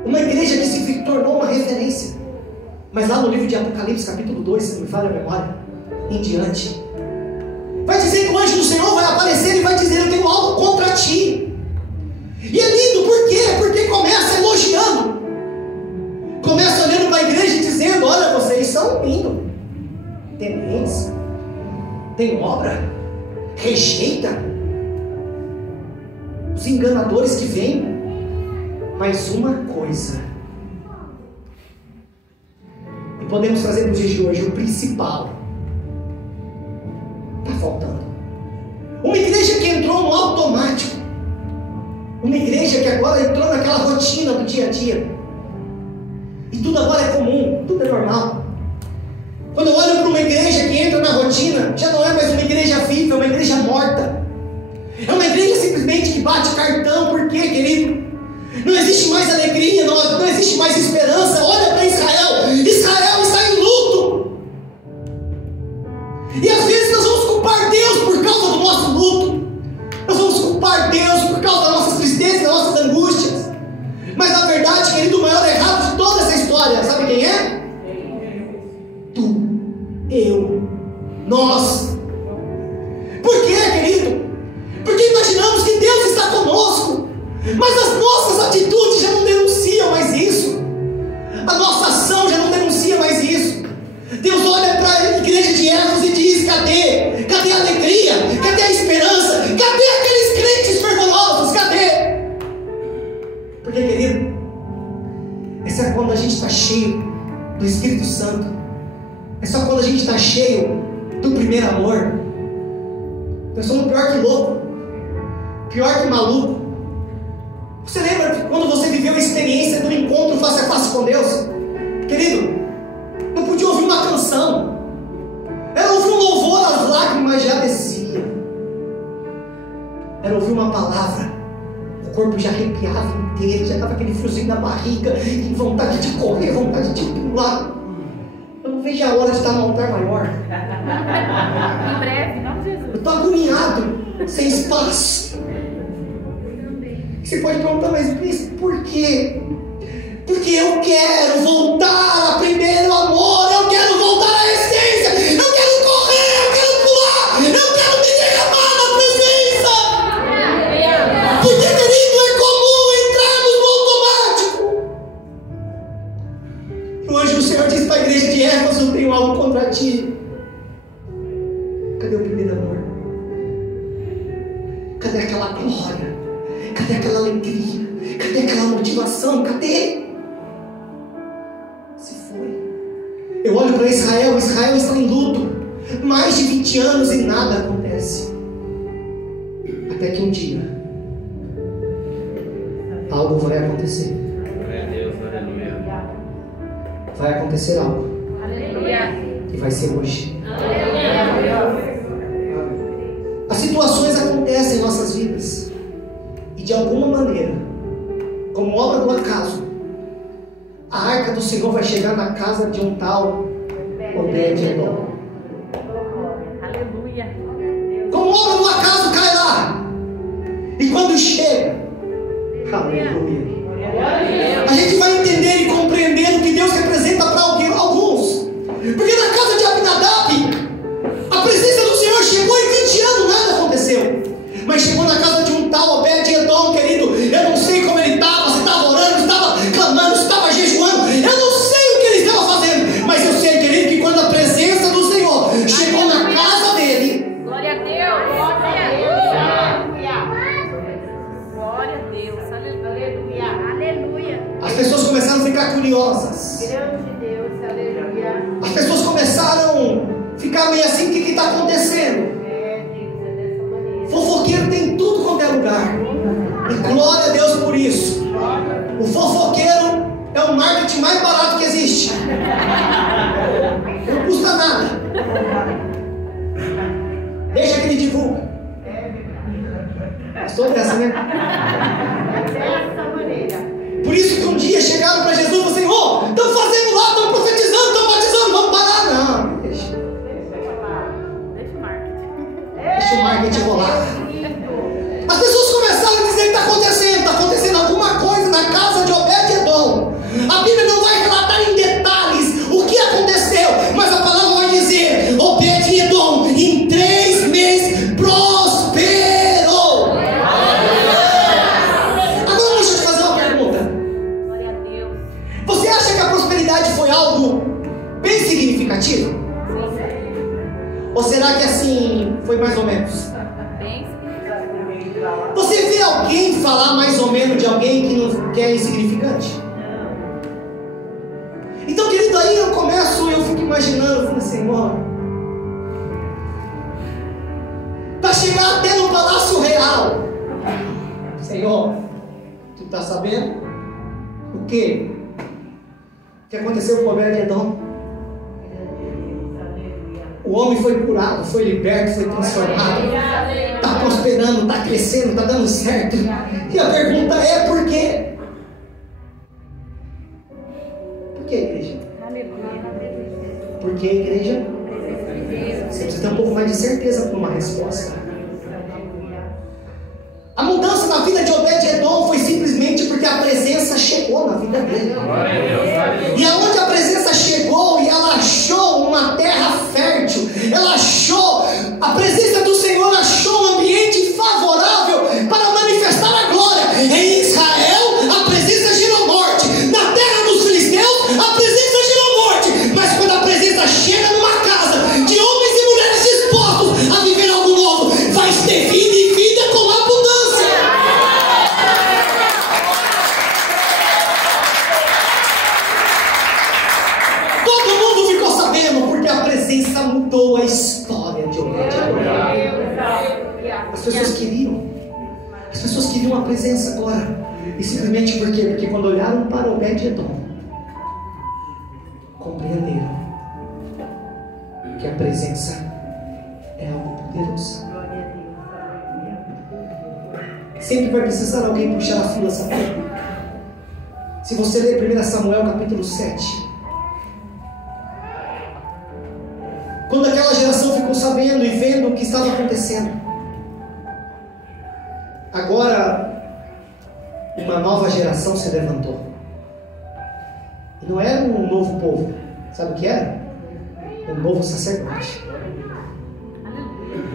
Uma igreja que se tornou uma referência. Mas lá no livro de Apocalipse, capítulo 2, se não me falha a memória, em diante, vai dizer que o anjo do Senhor vai aparecer e vai dizer: eu tenho algo contra ti. E é lindo, por quê? Porque começa elogiando, começa olhando para a igreja e dizendo: olha, vocês são lindos, tementes, tem obra, rejeita os enganadores que vêm. Mas uma coisa, e podemos trazer nos dias de hoje, o principal está faltando. Uma igreja que entrou no automático, uma igreja que agora entrou naquela rotina do dia a dia, e tudo agora é comum, tudo é normal. Quando eu olho para uma igreja que entra na rotina, já não é mais uma igreja viva, é uma igreja morta. É uma igreja simplesmente que bate cartão. Por quê, querido? Não existe mais alegria, não existe mais esperança. Olha para Israel, Israel está em luto. E às vezes nós vamos culpar Deus por causa do nosso luto, nós vamos culpar Deus por causa das nossas tristezas, das nossas angústias. Mas na verdade, querido, o maior errado de toda essa história, sabe quem é? Tu, eu, nós. Por quê, querido? Porque imaginamos que Deus está conosco, mas as nossas atitudes já não denunciam mais isso, a nossa ação já não denuncia mais isso. Deus olha para a igreja de Éfeso e diz: cadê? Cadê a alegria? Cadê a esperança? Cadê aqueles crentes fervorosos? Cadê? Porque, querido, esse é quando a gente está cheio do Espírito Santo, é só quando a gente está cheio do primeiro amor. Nós somos pior que louco, pior que maluco. Você lembra quando você viveu a experiência do encontro face a face com Deus? Querido, não podia ouvir uma canção, era ouvir um louvor, as lágrimas já desciam. Era ouvir uma palavra, o corpo já arrepiava inteiro, já dava aquele friozinho na barriga, e vontade de correr, vontade de pular. Eu não vejo a hora de estar no altar maior. Em breve, em nome de Jesus. Eu estou agoniado, sem espaço. Você pode perguntar: mas por quê? Porque eu quero voltar a primeiro amor, eu quero voltar à essência, eu quero correr, eu quero pular, eu quero me derramar na presença. Porque, querido, é comum entrarmos no automático. O anjo do Senhor disse para a igreja de Éfeso: eu tenho algo contra ti. Cadê o primeiro amor? Cadê aquela glória? Cadê aquela alegria? Cadê aquela motivação? Cadê? Se foi. Eu olho para Israel, Israel está em luto, mais de 20 anos e nada acontece. Até que um dia algo vai acontecer. Vai acontecer algo. E vai ser hoje. As situações acontecem em nossas vidas, e de alguma maneira, como obra do acaso, a arca do Senhor vai chegar na casa de um tal Obed-Edom. Aleluia. Como obra do acaso, cai lá. E quando chega, aleluia, a gente vai entender e compreender o que Deus representa para alguns. Porque na casa de Abinadab, a presença do Senhor chegou e 20 anos nada aconteceu. Mas chegou na casa de um tal Obed-Edom, querido, eu não sei como ele estava, se estava orando, se estava clamando, se estava jejuando, eu não sei o que ele estava fazendo, mas eu sei, querido, que quando a presença do Senhor chegou na casa dele, Glória a Deus. Glória a Deus. Aleluia. Aleluia. as pessoas começaram a ficar curiosas. Grande Deus. Aleluia. As pessoas começaram a ficar meio assim: o que está acontecendo? Fofoqueiro tem tudo quanto é lugar, e glória a Deus por isso. O fofoqueiro é o marketing mais barato que existe, não custa nada, deixa que ele divulga. Estou dessa, né? Por isso que um dia chegaram para Jesus e falaram assim: Senhor, estão fazendo lá, estão profetizando, estão batizando, vamos parar. Não, deixa. falar mais ou menos de alguém que é insignificante? Então, querido, aí eu fico imaginando, falando, Senhor, para chegar até no Palácio Real, Senhor, tu está sabendo o quê? O que aconteceu com Obed-Edom? O homem foi curado, foi liberto, foi transformado, está prosperando, está crescendo, está dando certo. E a pergunta é por quê? Por que, igreja? Por que, igreja? Você precisa ter um pouco mais de certeza para uma resposta. A mudança na vida de Obed-Edom foi simplesmente porque a presença chegou na vida dele. E aonde a presença chegou e ela achou uma terra fértil, ela achou, a presença do Senhor achou um ambiente favorável para manifestar a glória. Em Israel, a presença gerou morte. Na terra dos filisteus, a presença gerou morte. Mas quando a presença chega numa casa de homens e mulheres dispostos a viver algo novo, vai ter vida e vida com abundância. Todo mundo ficou sabendo porque a presença mudou a história de Obed-Edom. As pessoas queriam a presença agora. E simplesmente por quê? Porque quando olharam para Obed-Edom, compreenderam que a presença é algo poderoso. Sempre vai precisar alguém puxar a fila, sabe? Se você ler 1 Samuel capítulo 7, quando aquela geração ficou sabendo e vendo o que estava acontecendo, agora uma nova geração se levantou. E não era um novo povo, sabe o que era? Um novo sacerdote.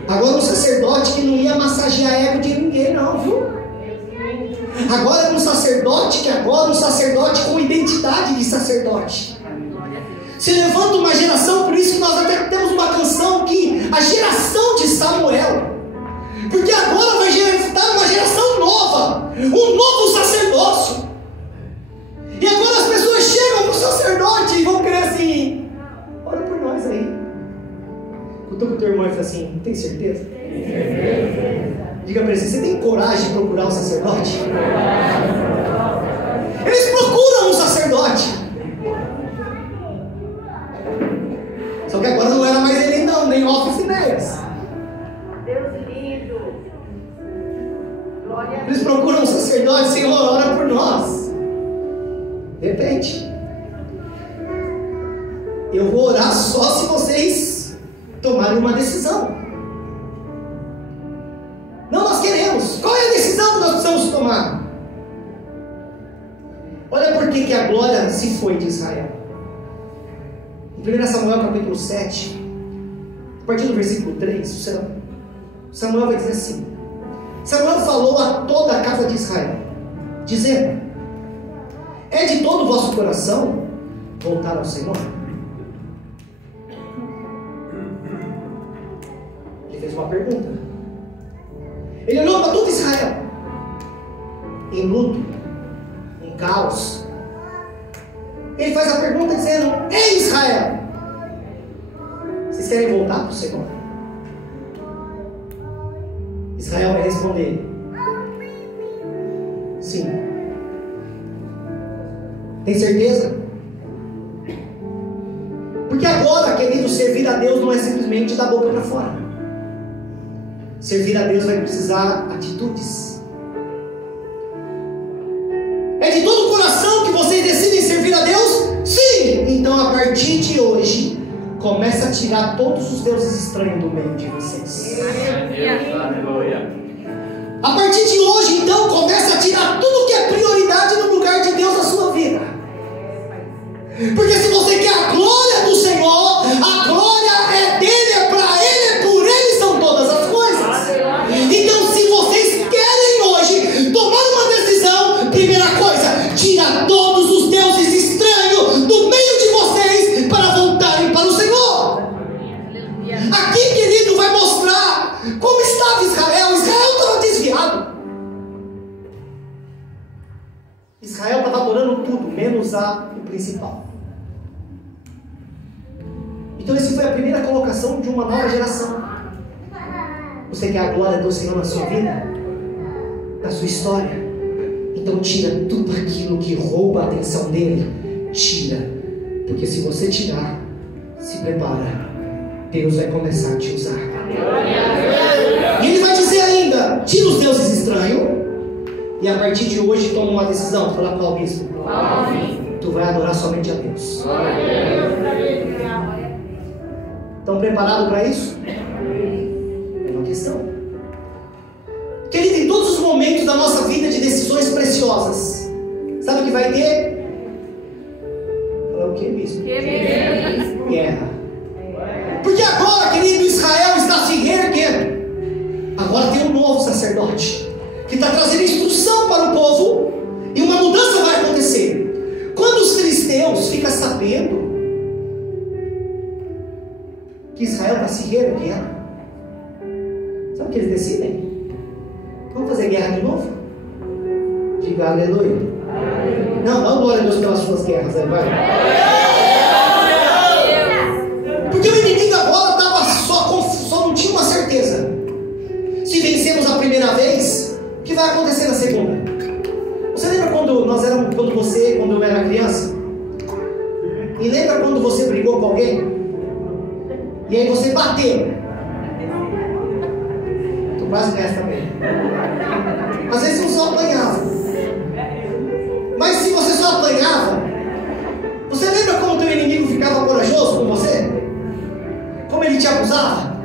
Agora um sacerdote que não ia massagear ego de ninguém, não, viu? Agora era um sacerdote com identidade de sacerdote. Se levanta uma geração, por isso que nós até temos uma canção que a geração de Samuel, porque agora vai gerar uma geração nova, um novo sacerdócio. E agora as pessoas chegam para o sacerdote e vão querer assim: ora por nós aí. Cutuca o teu irmão e fala assim: tem certeza? Diga para ele: você tem coragem de procurar um sacerdote? Eles procuram um sacerdote. Só que agora não era mais ele não, nem Office Phineas. Deus lindo. Glória a Deus. Eles procuram um sacerdote: Senhor, ora por nós. De repente, eu vou orar só se vocês tomarem uma decisão. Não, nós queremos. Qual é a decisão que nós precisamos tomar? Olha por que a glória se foi de Israel. Em 1 Samuel capítulo 7, a partir do versículo 3, Samuel vai dizer assim: Samuel falou a toda a casa de Israel, dizendo: é de todo o vosso coração voltar ao Senhor? Ele fez uma pergunta. Ele olhou para todo Israel, em luto, em caos. Ele faz a pergunta dizendo: ei Israel, vocês querem voltar para o Senhor? Israel vai responder: sim. Tem certeza? Porque agora, querido, servir a Deus não é simplesmente da boca para fora. Servir a Deus vai precisar atitudes. É de todo o coração que vocês decidem servir a Deus? Sim! Então, a partir de hoje, começa a tirar todos os deuses estranhos do meio de vocês. A partir de hoje, então, começa a tirar tudo que é prioridade no lugar de Deus na sua vida. Porque se você quer a glória do Senhor, a glória é dele, é para ele, é por ele são todas as coisas. Então, se vocês querem hoje tomar uma decisão, primeira coisa, tira todos os deuses estranhos do meio de vocês para voltarem para o Senhor. Aqui, querido, vai mostrar como estava Israel. Israel menos o principal. Então essa foi a primeira colocação de uma nova geração. Você quer a glória do Senhor na sua vida? Na sua história? Então tira tudo aquilo que rouba a atenção dele. Tira. Porque se você tirar, se prepara. Deus vai começar a te usar. E ele vai dizer ainda: tira os deuses estranhos. E a partir de hoje toma uma decisão. Fala qual bispo? Tu vai adorar somente a Deus. Estão preparados para isso? É uma questão. Querido, em todos os momentos da nossa vida de decisões preciosas, sabe o que vai ter? Fala o que, bispo? Guerra. Porque agora, querido, Israel está se reerguendo. Agora tem um novo sacerdote que está trazendo instrução para o povo, e uma mudança vai acontecer. Quando os filisteus ficam sabendo que Israel está se reerguendo, sabe o que eles decidem? Vamos fazer guerra de novo? Diga aleluia. Não, dá glória a Deus pelas suas guerras aí, vai. Porque o inimigo agora estava só não tinha uma certeza. Se vencemos a primeira vez, o que vai acontecer na segunda? Você lembra quando eu era criança? E lembra quando você brigou com alguém? E aí você bateu? Tu quase nessa também. Às vezes você só apanhava. Mas se você só apanhava, você lembra como teu inimigo ficava corajoso com você? Como ele te abusava?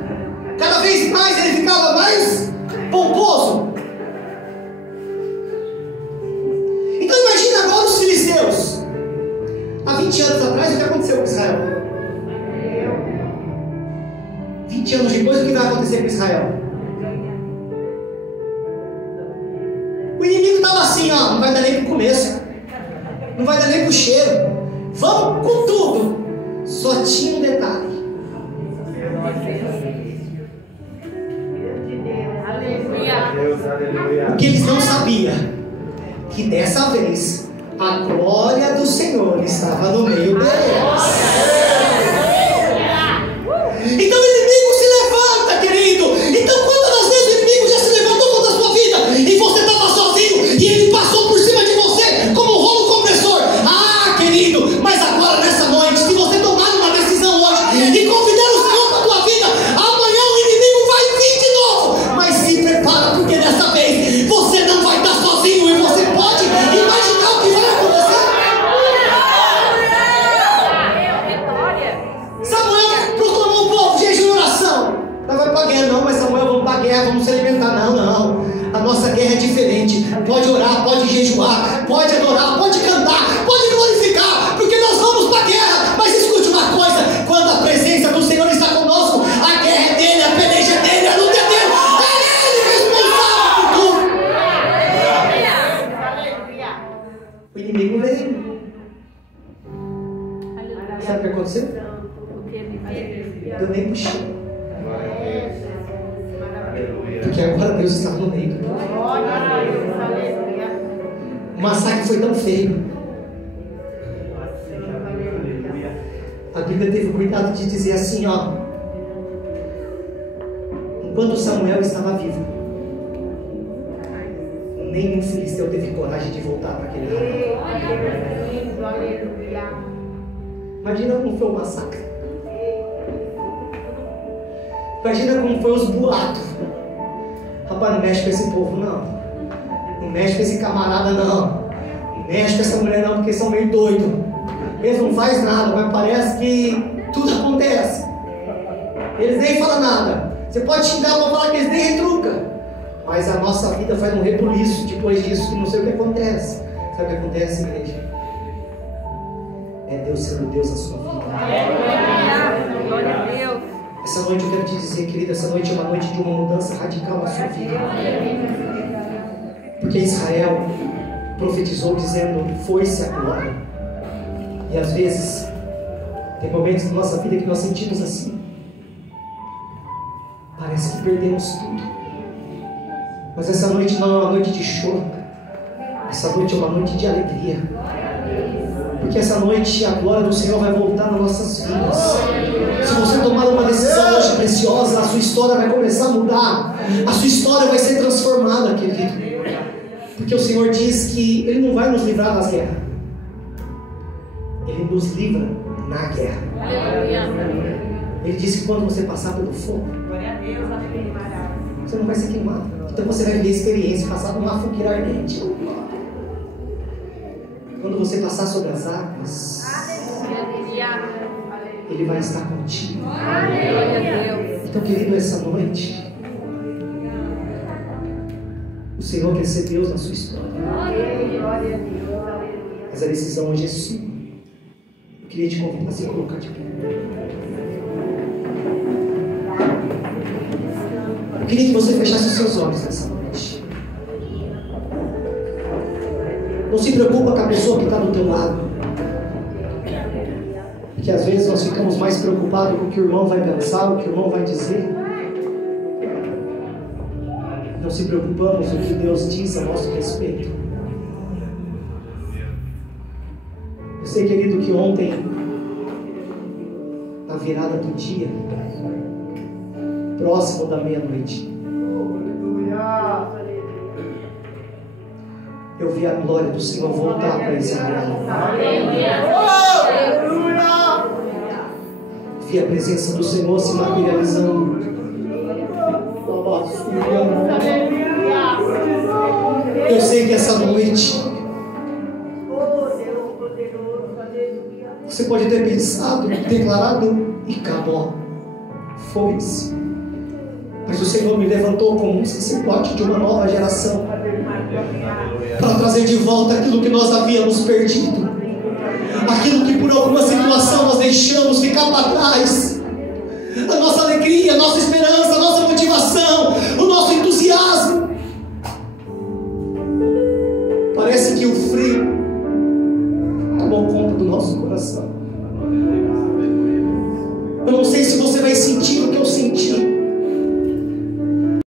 Cada vez mais ele ficava mais pomposo. Então imagina agora os filisteus. Há 20 anos atrás, o que aconteceu com Israel? 20 anos depois, o que vai acontecer com Israel? O inimigo estava assim, ó, não vai dar nem pro começo, não vai dar nem pro cheiro, vamos com tudo. Só tinha um detalhe. O que eles não sabiam, que dessa vez a glória do Senhor estava no meio deles. Então o inimigo se levanta, querido. Então quantas vezes o inimigo já se levantou contra a sua vida e você estava sozinho e ele passou por cima de você como um rolo compressor? Ah, querido, mas agora nessa noite, se você tomar uma decisão hoje e convidar o Senhor para a tua vida, amanhã o inimigo vai vir de novo. Mas se prepara, porque dessa vez você não vai estar sozinho e você pode imaginar o que vai acontecer. Samuel proclamou o povo jejum e oração. Não vai para guerra não, mas Samuel, vamos para guerra, vamos se alimentar. Não. A nossa guerra é diferente. Pode orar, pode jejuar, pode adorar, pode cantar, pode glorificar, porque nós vamos para a guerra. Mas escute uma coisa: quando a presença do Senhor está conosco, a guerra é dele, a peleja é dele, a luta é dele. É ele responsável por tudo. O inimigo veio. Sabe o que aconteceu? Deu nem puxão. Porque agora Deus está no meio do povo. O massacre foi tão feio. A Bíblia teve cuidado de dizer assim, ó: enquanto Samuel estava vivo, nenhum filisteu teve coragem de voltar para aquele lugar. Imagina como foi o massacre. Imagina como foi os boatos. Rapaz, não mexe com esse povo não. Não mexe com esse camarada não. Não mexe com essa mulher não, porque são meio doidos. Eles não fazem nada, mas parece que tudo acontece. Eles nem falam nada. Você pode xingar para falar que eles nem retrucam. Mas a nossa vida faz um rebuliço depois disso, que não sei o que acontece. Sabe o que acontece, igreja? É Deus sendo Deus na sua vida. Glória a Deus. Essa noite eu quero te dizer, querida, essa noite é uma noite de uma mudança radical na sua vida. Porque Israel profetizou dizendo: foi-se a glória. E às vezes tem momentos na nossa vida que nós sentimos assim. Parece que perdemos tudo. Mas essa noite não é uma noite de choro. Essa noite é uma noite de alegria. Porque essa noite a glória do Senhor vai voltar nas nossas vidas. Se você tomar uma decisão hoje preciosa, a sua história vai começar a mudar. A sua história vai ser transformada, querido. Porque o Senhor diz que Ele não vai nos livrar das guerras. Ele nos livra na guerra. Ele disse que quando você passar pelo fogo, você não vai ser queimado. Então você vai viver a experiência, passar por uma fogueira ardente. Quando você passar sobre as águas, Ele vai estar contigo. Então, querido, essa noite, o Senhor quer ser Deus na sua história. Mas a decisão hoje é sua. Eu queria te convidar a se colocar de pé. Eu queria que você fechasse os seus olhos nessa noite. Não se preocupa com a pessoa que está do teu lado. Porque às vezes nós ficamos mais preocupados com o que o irmão vai pensar, o que o irmão vai dizer. Não se preocupamos com o que Deus diz a nosso respeito. Eu sei, querido, que ontem, na virada do dia, próximo da meia-noite, eu vi a glória do Senhor voltar para esse lugar. Vi a presença do Senhor se materializando. Eu sei que essa noite você pode ter pensado, declarado, e acabou, foi-se. Mas o Senhor me levantou como um sacerdote de uma nova geração para trazer de volta aquilo que nós havíamos perdido, aquilo que por alguma situação nós deixamos ficar para trás, a nossa alegria, a nossa esperança, a nossa motivação, o nosso entusiasmo. Parece que o frio tomou conta do nosso coração.